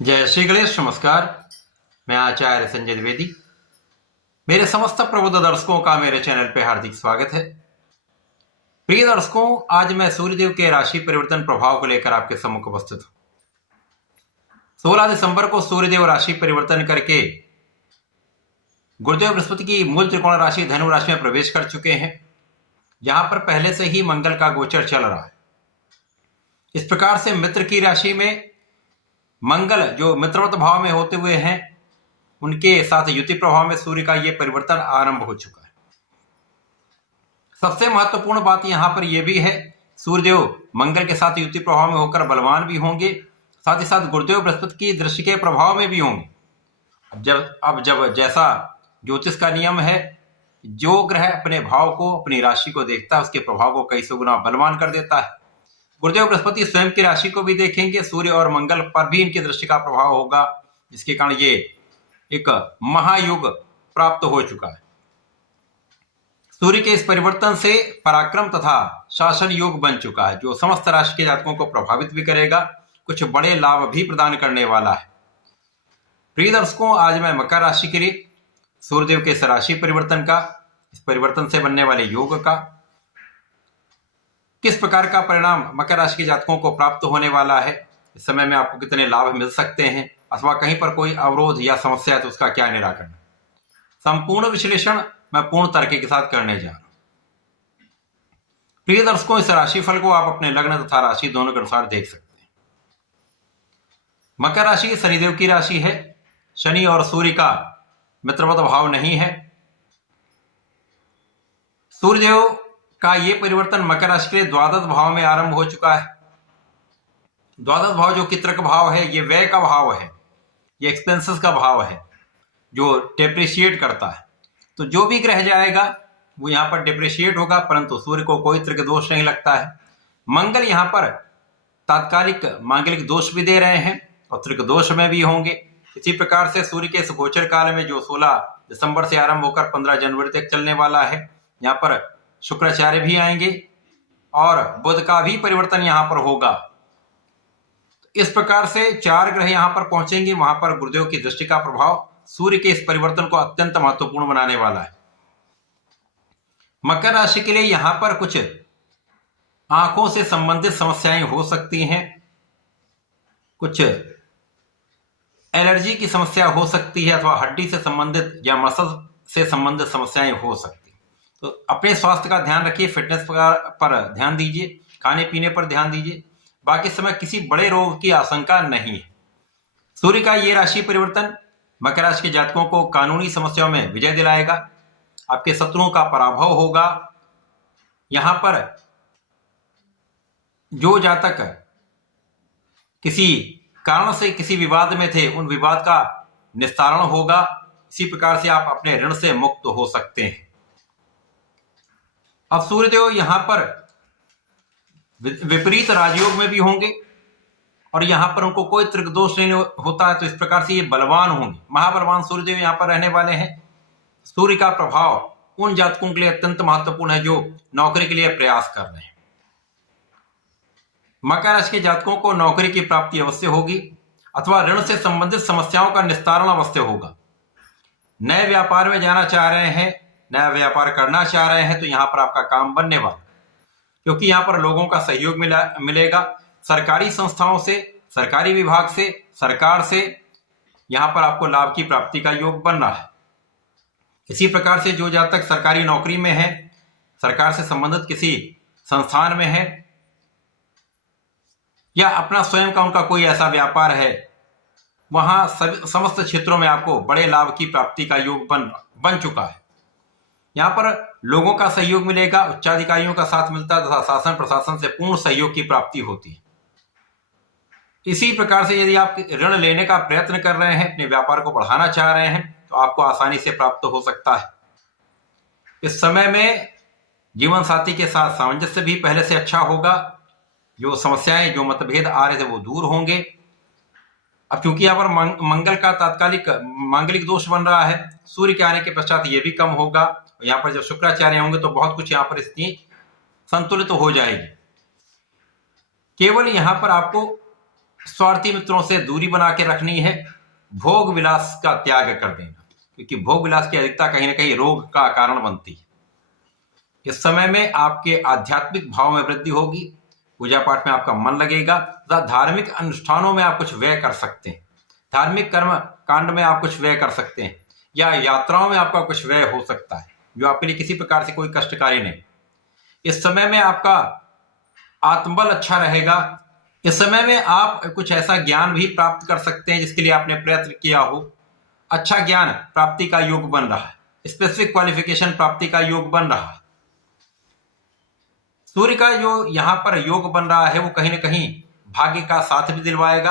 जय श्री गणेश। नमस्कार। मैं आचार्य संजय द्विवेदी। मेरे समस्त प्रबुद्ध दर्शकों का मेरे चैनल पे हार्दिक स्वागत है। प्रिय दर्शकों, आज मैं सूर्यदेव के राशि परिवर्तन प्रभाव को लेकर आपके सम्मुख उपस्थित हूं। 16 दिसंबर को सूर्यदेव राशि परिवर्तन करके गुरुदेव बृहस्पति की मूल त्रिकोण राशि धनु राशि में प्रवेश कर चुके हैं, जहां पर पहले से ही मंगल का गोचर चल रहा है। इस प्रकार से मित्र की राशि में मंगल जो मित्रवत भाव में होते हुए हैं, उनके साथ युति प्रभाव में सूर्य का यह परिवर्तन आरंभ हो चुका है। सबसे महत्वपूर्ण बात यहां पर यह भी है, सूर्यदेव मंगल के साथ युति प्रभाव में होकर बलवान भी होंगे, साथ ही साथ गुरुदेव बृहस्पति की दृष्टि के प्रभाव में भी होंगे। अब जब जैसा ज्योतिष का नियम है, जो ग्रह अपने भाव को, अपनी राशि को देखता है, उसके प्रभाव को कई सौ गुना बलवान कर देता है। गुरुदेव बृहस्पति स्वयं की राशि को भी देखेंगे, सूर्य और मंगल पर भी इनकी दृष्टि का प्रभाव होगा, जिसके कारण ये एक महायुग प्राप्त हो चुका है। सूर्य के इस परिवर्तन से पराक्रम तथा शासन योग बन चुका है, जो समस्त राशि के जातकों को प्रभावित भी करेगा, कुछ बड़े लाभ भी प्रदान करने वाला है। प्रिय दर्शकों, आज मैं मकर राशि के लिए सूर्यदेव के इस राशि परिवर्तन का, इस परिवर्तन से बनने वाले योग का, किस प्रकार का परिणाम मकर राशि के जातकों को प्राप्त होने वाला है, इस समय में आपको कितने लाभ मिल सकते हैं, अथवा कहीं पर कोई अवरोध या समस्या है तो उसका क्या निराकरण, संपूर्ण विश्लेषण मैं पूर्ण तर्क के साथ करने जा रहा हूं। प्रिय दर्शकों, इस राशिफल को आप अपने लग्न तथा राशि दोनों के अनुसार देख सकते हैं। मकर राशि शनिदेव की राशि है। शनि और सूर्य का मित्रवत भाव नहीं है। सूर्यदेव का ये परिवर्तन मकर राशि के द्वादश भाव में आरंभ हो चुका है। द्वादश भाव जो कि तर्क भाव है, ये व्यय का भाव है, ये एक्सपेंसेस का भाव है, जो डेप्रिशिएट करता है। तो जो भी ग्रह जाएगा वो यहाँ पर डेप्रिशिएट होगा, परंतु सूर्य को कोई तर्क दोष नहीं लगता है। मंगल यहाँ पर तात्कालिक मांगलिक दोष भी दे रहे हैं और तर्क दोष में भी होंगे। इसी प्रकार से सूर्य के इस गोचर काल में, जो 16 दिसंबर से आरंभ होकर 15 जनवरी तक चलने वाला है, यहाँ पर शुक्राचार्य भी आएंगे और बुध का भी परिवर्तन यहां पर होगा। इस प्रकार से 4 ग्रह यहां पर पहुंचेंगे। वहां पर गुरुदेव की दृष्टि का प्रभाव सूर्य के इस परिवर्तन को अत्यंत महत्वपूर्ण बनाने वाला है। मकर राशि के लिए यहां पर कुछ आंखों से संबंधित समस्याएं हो सकती हैं, कुछ एलर्जी की समस्या हो सकती है, अथवा हड्डी से संबंधित या मसल से संबंधित समस्याएं हो सकती है। तो अपने स्वास्थ्य का ध्यान रखिए, फिटनेस पर ध्यान दीजिए, खाने पीने पर ध्यान दीजिए। बाकी समय किसी बड़े रोग की आशंका नहीं है। सूर्य का ये राशि परिवर्तन मकर राशि के जातकों को कानूनी समस्याओं में विजय दिलाएगा, आपके शत्रुओं का पराभव होगा। यहां पर जो जातक किसी कारण से किसी विवाद में थे, उन विवाद का निस्तारण होगा। इसी प्रकार से आप अपने ऋण से मुक्त हो सकते हैं। अब सूर्यदेव यहां पर विपरीत राजयोग में भी होंगे और यहां पर उनको कोई तर्क दोष नहीं होता है, तो इस प्रकार से ये बलवान होंगे। महाबलवान सूर्यदेव यहां पर रहने वाले हैं। सूर्य का प्रभाव उन जातकों के लिए अत्यंत महत्वपूर्ण है जो नौकरी के लिए प्रयास कर रहे हैं। मकर राशि के जातकों को नौकरी की प्राप्ति अवश्य होगी, अथवा ऋण से संबंधित समस्याओं का निस्तारण अवश्य होगा। नए व्यापार में जाना चाह रहे हैं, नया व्यापार करना चाह रहे हैं, तो यहां पर आपका काम बनने वाला, क्योंकि यहां पर लोगों का सहयोग मिलेगा। सरकारी संस्थाओं से, सरकारी विभाग से, सरकार से यहां पर आपको लाभ की प्राप्ति का योग बन रहा है। इसी प्रकार से जो जातक सरकारी नौकरी में है, सरकार से संबंधित किसी संस्थान में है, या अपना स्वयं का उनका कोई ऐसा व्यापार है, वहां समस्त क्षेत्रों में आपको बड़े लाभ की प्राप्ति का योग बन चुका है। यहाँ पर लोगों का सहयोग मिलेगा, उच्चाधिकारियों का साथ मिलता है तथा शासन प्रशासन से पूर्ण सहयोग की प्राप्ति होती है। इसी प्रकार से यदि आप ऋण लेने का प्रयत्न कर रहे हैं, अपने व्यापार को बढ़ाना चाह रहे हैं, तो आपको आसानी से प्राप्त हो सकता है। इस समय में जीवन साथी के साथ सामंजस्य भी पहले से अच्छा होगा। जो समस्याएं, जो मतभेद आ रहे थे, वो दूर होंगे। अब क्योंकि यहाँ पर मंगल का तात्कालिक मांगलिक दोष बन रहा है, सूर्य के आने के पश्चात ये भी कम होगा। यहाँ पर जब शुक्राचार्य होंगे तो बहुत कुछ यहाँ पर स्थिति संतुलित हो जाएगी। केवल यहाँ पर आपको स्वार्थी मित्रों से दूरी बना के रखनी है, भोग विलास का त्याग कर देना, क्योंकि भोग विलास की अधिकता कहीं ना कहीं रोग का कारण बनती है। इस समय में आपके आध्यात्मिक भाव में वृद्धि होगी, पूजा पाठ में आपका मन लगेगा तथा धार्मिक अनुष्ठानों में आप कुछ व्यय कर सकते हैं, धार्मिक कर्म कांड में आप कुछ व्यय कर सकते हैं, या यात्राओं में आपका कुछ व्यय हो सकता है जो आपके लिए किसी प्रकार से कोई कष्टकारी नहीं। इस समय में आपका आत्मबल अच्छा रहेगा। इस समय में आप कुछ ऐसा ज्ञान भी प्राप्त कर सकते हैं जिसके लिए आपने प्रयत्न किया हो। अच्छा ज्ञान प्राप्ति का योग बन रहा है, स्पेसिफिक क्वालिफिकेशन प्राप्ति का योग बन रहा है। सूर्य का जो यहां पर योग बन रहा है वो कहीं ना कहीं भाग्य का साथ भी दिलवाएगा,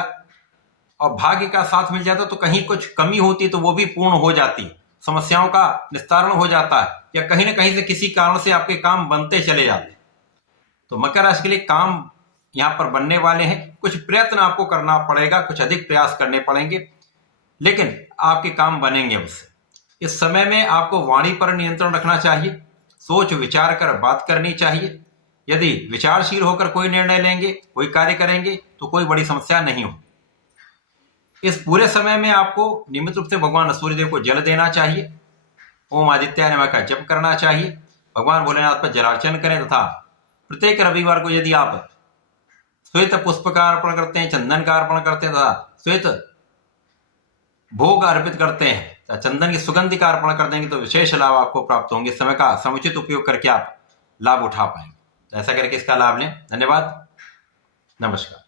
और भाग्य का साथ मिल जाता तो कहीं कुछ कमी होती तो वो भी पूर्ण हो जाती, समस्याओं का निस्तारण हो जाता है, या कहीं ना कहीं से किसी कारण से आपके काम बनते चले जाते। तो मकर राशि के लिए काम यहां पर बनने वाले हैं। कुछ प्रयत्न आपको करना पड़ेगा, कुछ अधिक प्रयास करने पड़ेंगे, लेकिन आपके काम बनेंगे उससे। इस समय में आपको वाणी पर नियंत्रण रखना चाहिए, सोच विचार कर बात करनी चाहिए। यदि विचारशील होकर कोई निर्णय लेंगे, कोई कार्य करेंगे तो कोई बड़ी समस्या नहीं हो। इस पूरे समय में आपको नियमित रूप से भगवान सूर्यदेव को जल देना चाहिए, ओम आदित्याय नमः का जप करना चाहिए, भगवान भोलेनाथ पर जलार्चन करें, तथा प्रत्येक रविवार को यदि आप श्वेत पुष्प का अर्पण करते हैं, चंदन का अर्पण करते हैं तथा श्वेत भोग अर्पित करते हैं, चंदन की सुगंधि का अर्पण कर देंगे तो विशेष लाभ आपको प्राप्त होंगे। समय का समुचित उपयोग करके आप लाभ उठा पाएंगे। ऐसा करके इसका लाभ लें। धन्यवाद, नमस्कार।